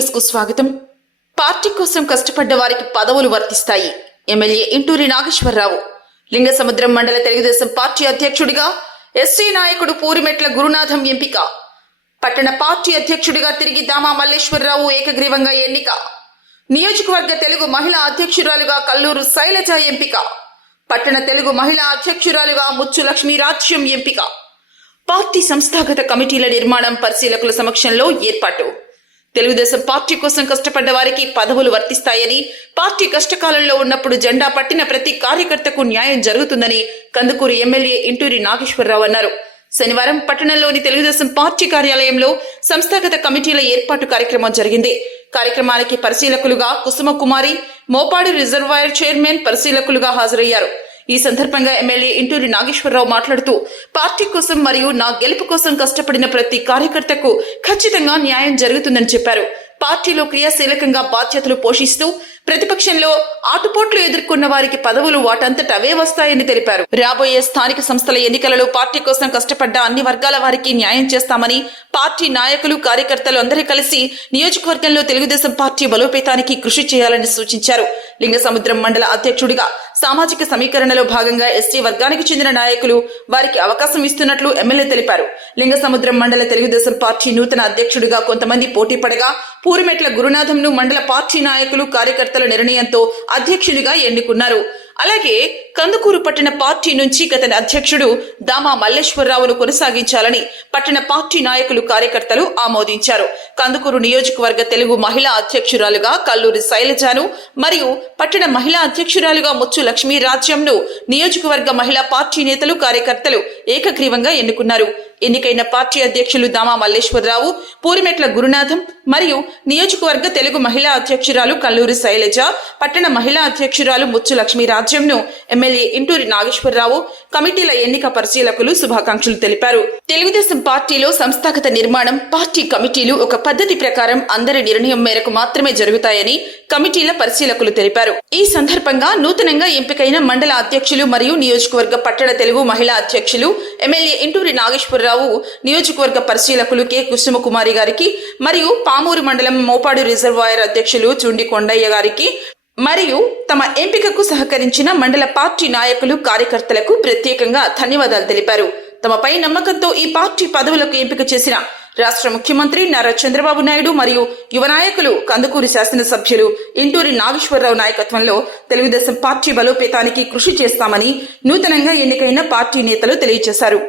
News కు స్వాగతం. Party కోసం కష్టపడ్డ వారికి పదవులు వర్తిస్తాయి. ఎమ్మెల్యే ఇంటూరి నాగేశ్వరరావు. లింగసముద్రం మండల తెలుగుదేశం పార్టీ అధ్యక్షుడిగా ఎస్సీ నాయకుడు పూరిమెట్ల గురునాథం ఎంపిక. పట్టణ పార్టీ అధ్యక్షుడిగా తిరిగి దామా మల్లేశ్వరరావు ఏకగ్రీవంగా ఎన్నిక. నియోజకవర్గ తెలుగు మహిళా అధ్యక్షురాలుగా కల్లూరు శైలజ ఎంపిక. పట్టణ తెలుగు మహిళా అధ్యక్షురాలుగా ముచ్చు లక్ష్మీ రాజ్యం ఎంపిక. పార్టీ సంస్థాగత కమిటీల నిర్మాణం పరిశీలకుల సమక్షంలో ఏర్పాటు. తెలుగుదేశం పార్టీ కోసం కష్టపడ్డ వారికి పదవులు వర్తిస్తాయని, పార్టీ కష్టకాలంలో ఉన్నప్పుడు జెండా పట్టిన ప్రతి కార్యకర్తకు న్యాయం జరుగుతుందని కందుకూరు ఎమ్మెల్యే ఇంటూరి నాగేశ్వరరావు అన్నారు. శనివారం పట్టణంలోని తెలుగుదేశం పార్టీ కార్యాలయంలో సంస్థాగత కమిటీల ఏర్పాటు కార్యక్రమం జరిగింది. కార్యక్రమానికి పరిశీలకులుగా కుసుమకుమారి, మోపాడు రిజర్వాయర్ చైర్మన్ పరిశీలకులుగా హాజరయ్యారు. ఈ సందర్భంగా ఎమ్మెల్యే ఇంటూరి నాగేశ్వరరావు మాట్లాడుతూ, పార్టీ కోసం మరియు నా గెలుపు కోసం కష్టపడిన ప్రతి కార్యకర్తకు ఖచ్చితంగా న్యాయం జరుగుతుందని చెప్పారు. పార్టీలో క్రియాశీలకంగా బాధ్యతలు పోషిస్తూ ప్రతిపక్షంలో ఆటుపోట్లు ఎదుర్కొన్న వారికి పదవులు వాటంతట అవే వస్తాయని తెలిపారు. రాబోయే స్థానిక సంస్థల ఎన్నికలలో పార్టీ కోసం కష్టపడ్డ అన్ని వర్గాల వారికి న్యాయం చేస్తామని, పార్టీ నాయకులు కార్యకర్తలు అందరూ కలిసి నియోజకవర్గంలో తెలుగుదేశం పార్టీ బలోపేతానికి కృషి చేయాలని సూచించారు. లింగసముద్రం మండల అధ్యక్షుడిగా సామాజిక సమీకరణలో భాగంగా ఎస్టీ వర్గానికి చెందిన నాయకులు వారికి అవకాశం ఇస్తున్నట్లు ఎమ్మెల్యే తెలిపారు. లింగసముద్రం మండల తెలుగుదేశం పార్టీ నూతన అధ్యక్షుడిగా కొంతమంది పోటీ పడగా పూరిమెట్ల గురునాథంను మండల పార్టీ నాయకులు కార్యకర్తల నిర్ణయంతో అధ్యక్షుడిగా ఎన్నుకున్నారు. అలాగే కందుకూరు పట్టణ పార్టీ నుంచి గత అధ్యక్షుడు దామా మల్లేశ్వరరావును కొనసాగించాలని పట్టణ పార్టీ నాయకులు కార్యకర్తలు ఆమోదించారు. కందుకూరు నియోజకవర్గ తెలుగు మహిళా అధ్యక్షురాలుగా కల్లూరి శైలజను మరియు పట్టణ మహిళా అధ్యక్షురాలుగా ముచ్చు లక్ష్మీ రాజ్యంను నియోజకవర్గ మహిళా పార్టీ నేతలు కార్యకర్తలు ఏకగ్రీవంగా ఎన్నుకున్నారు. ఎన్నికైన పార్టీ అధ్యక్షులు దామా మల్లేశ్వరరావు, పూరిమెట్ల గురునాథం మరియు నియోజకవర్గ తెలుగు మహిళా అధ్యక్షురాలు కల్లూరి శైలజ, పట్టణ మహిళా అధ్యక్షురాలు ముచ్చు లక్ష్మీ రాజ్యంను ఎమ్మెల్యే ఇంటూరి నాగేశ్వరరావు కమిటీల ఎన్నిక పరిశీలకులు శుభాకాంక్షలు తెలిపారు. తెలుగుదేశం పార్టీలో సంస్థాగత నిర్మాణం, పార్టీ కమిటీలు ఒక పద్ధతి ప్రకారం అందరి నిర్ణయం మేరకు మాత్రమే జరుగుతాయని కమిటీల పరిశీలకులు తెలిపారు. ఈ సందర్భంగా నూతనంగా ఎంపికైన మండల అధ్యక్షులు మరియు నియోజకవర్గ పట్టణ తెలుగు మహిళా అధ్యక్షులు ఎమ్మెల్యే ఇంటూరి నాగేశ్వరరావు, నియోజకవర్గ పరిశీలకులు కె కుసుమకుమారి గారికి మరియు పామూరు మండలం మోపాడు రిజర్వాయర్ అధ్యక్షులు చుండి కొండయ్య గారికి మరియు తమ ఎంపికకు సహకరించిన మండల పార్టీ నాయకులు కార్యకర్తలకు ప్రత్యేకంగా ధన్యవాదాలు తెలిపారు. తమపై నమ్మకంతో ఈ పార్టీ పదవులకు ఎంపిక చేసిన రాష్ట్ర ముఖ్యమంత్రి నారా చంద్రబాబు నాయుడు మరియు యువ నాయకులు కందుకూరు శాసనసభ్యులు ఇంటూరి నాగేశ్వరరావు నాయకత్వంలో తెలుగుదేశం పార్టీ బలోపేతానికి కృషి చేస్తామని నూతనంగా ఎన్నికైన పార్టీ నేతలు తెలియజేశారు.